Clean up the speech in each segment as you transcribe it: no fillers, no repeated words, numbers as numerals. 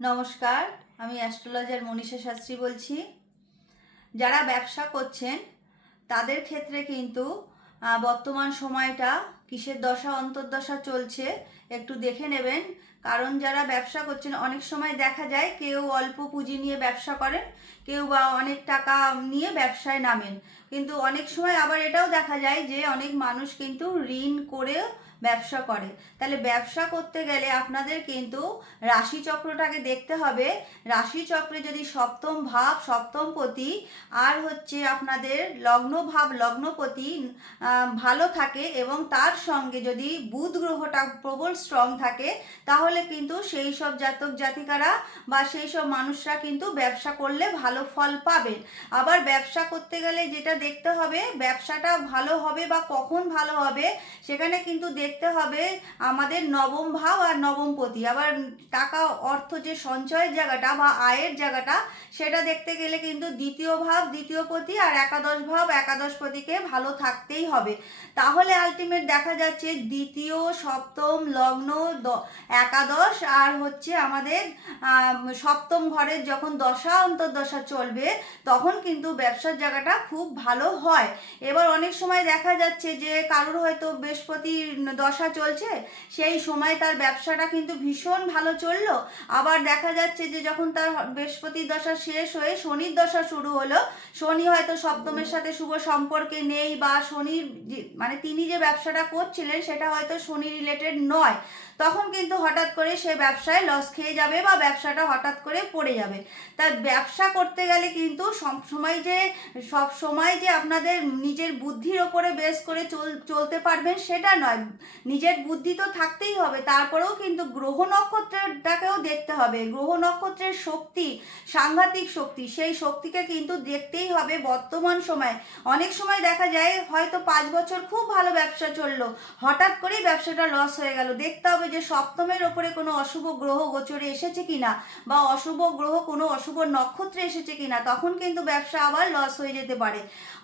নমস্কার, আমি অ্যাস্ট্রোলজার মনীষা শাস্ত্রী বলছি। যারা ব্যবসা করছেন তাদের ক্ষেত্রে কিন্তু বর্তমান সময়টা কিসের দশা অন্তর্দশা চলছে একটু দেখে নেবেন। কারণ যারা ব্যবসা করছেন অনেক সময় দেখা যায় কেউ অল্প পুঁজি নিয়ে ব্যবসা করেন, কেউ বা অনেক টাকা নিয়ে ব্যবসায় নামেন। কিন্তু অনেক সময় আবার এটাও দেখা যায় যে অনেক মানুষ কিন্তু ঋণ করেও ব্যবসা করে। তাহলে ব্যবসা করতে গেলে আপনাদের কিন্তু রাশিচক্রটাকে দেখতে হবে। রাশিচক্রে যদি সপ্তম ভাব সপ্তমপতি আর হচ্ছে আপনাদের লগ্ন ভাব লগ্নপতি ভালো থাকে এবং তার সঙ্গে যদি বুধ গ্রহটা প্রবল স্ট্রং থাকে, তাহলে কিন্তু সেই সব জাতক জাতিকারা বা সেই সব মানুষরা কিন্তু ব্যবসা করলে ভালো ফল পাবেন। আবার ব্যবসা করতে গেলে যেটা দেখতে হবে, ব্যবসাটা ভালো হবে বা কখন ভালো হবে সেখানে কিন্তু দেখতে হবে আমাদের নবম ভাব আর নবমপতি। আবার টাকা অর্থ যে সঞ্চয়ের জায়গাটা বা আয়ের জায়গাটা সেটা দেখতে গেলে কিন্তু দ্বিতীয় ভাব দ্বিতীয়পতি আর একাদশ ভাব একাদশপতিকে ভালো থাকতেই হবে। তাহলে আলটিমেট দেখা যাচ্ছে দ্বিতীয় সপ্তম লগ্ন একাদশ আর হচ্ছে আমাদের সপ্তম ঘরের যখন দশা অন্তর্দশা চলবে তখন কিন্তু ব্যবসার জায়গাটা খুব ভালো হয়। এবার অনেক সময় দেখা যাচ্ছে যে কারোর হয়তো বৃহস্পতির দশা চলছে, সেই সময় তার ব্যবসাটা কিন্তু ভীষণ ভালো চললো। আবার দেখা যাচ্ছে যে যখন তার বৃহস্পতির দশা শেষ হয়ে শনির দশা শুরু হলো, শনি হয়তো সপ্তমের সাথে শুভ সম্পর্কে নেই বা শনির মানে তিনি যে ব্যবসাটা করছিলেন সেটা হয়তো শনি রিলেটেড নয়, তখন কিন্তু হঠাৎ করে সে ব্যবসায় লস খেয়ে যাবে বা ব্যবসাটা হঠাৎ করে পড়ে যাবে। তাই ব্যবসা করতে গেলে কিন্তু সব সময় যে আপনাদের নিজের বুদ্ধির ওপরে বেস করে চলতে পারবেন সেটা নয়। নিজের বুদ্ধি তো থাকতেই হবে, তারপরেও কিন্তু গ্রহ নক্ষত্রটাকেও দেখতে হবে। গ্রহ নক্ষত্রের শক্তি সাংঘাতিক শক্তি, সেই শক্তিকে কিন্তু দেখতেই হবে। বর্তমান সময় অনেক সময় দেখা যায় হয়তো 5 বছর খুব ভালো ব্যবসা চললো, হঠাৎ করেই ব্যবসাটা লস হয়ে গেল। দেখতে হবে যে সপ্তমের ওপরে কোনো অশুভ গ্রহ গোচরে এসেছে কিনা বা অশুভ গ্রহ কোনো অশুভ নক্ষত্রে এসেছে কিনা, তখন কিন্তু ব্যবসা আবার লস হয়ে যেতে পারে।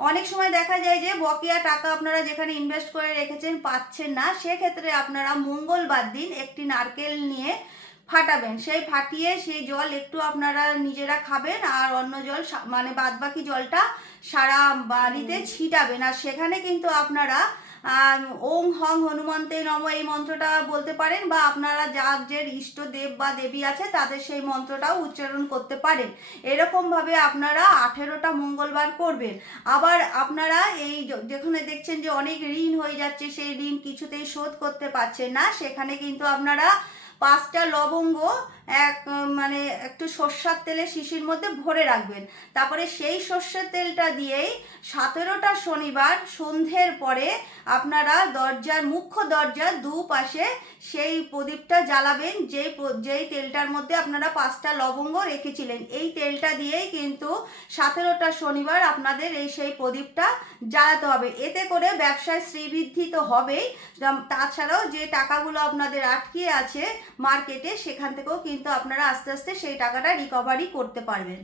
অনেক সময় দেখা যায় যে বকেয়া টাকা আপনারা যেখানে ইনভেস্ট করে রেখেছেন পাচ্ছেন না, সেক্ষেত্রে আপনারা মঙ্গলবার দিন একটি নারকেল নিয়ে ফাটাবেন। সেই ফাটিয়ে সেই জল একটু আপনারা নিজেরা খাবেন আর অন্য জল মানে বাদবাকি জলটা সারা বাড়িতে ছিটাবেন। আর সেখানে কিন্তু আপনারা ওং হং হনুমন্তে নম এই মন্ত্রটা বলতে পারেন বা আপনারা যার যে ইষ্ট দেব বা দেবী আছে তাদের সেই মন্ত্রটাও উচ্চারণ করতে পারেন। এরকমভাবে আপনারা 18টা মঙ্গলবার করবেন। আবার আপনারা এই যেখানে দেখছেন যে অনেক ঋণ হয়ে যাচ্ছে, সেই ঋণ কিছুতেই শোধ করতে পারছেন না, সেখানে কিন্তু আপনারা 5টা লবঙ্গ মানে একটু সর্ষার তেলে শিশির মধ্যে ভরে রাখবেন। তারপরে সেই সর্ষের তেলটা দিয়েই 17টা শনিবার সন্ধ্যের পরে আপনারা মুখ্য দরজার দুপাশে সেই প্রদীপটা জ্বালাবেন, যেই তেলটার মধ্যে আপনারা 5টা লবঙ্গ রেখেছিলেন। এই তেলটা দিয়েই কিন্তু 17টা শনিবার আপনাদের সেই প্রদীপটা জ্বালাতে হবে। এতে করে ব্যবসায় শ্রীবৃদ্ধি তো হবেই, তাছাড়াও যে টাকাগুলো আপনাদের আটকে আছে মার্কেটে সেখান থেকেও কিন্তু আপনারা আস্তে আস্তে সেই টাকাটা রিকভারি করতে পারবেন।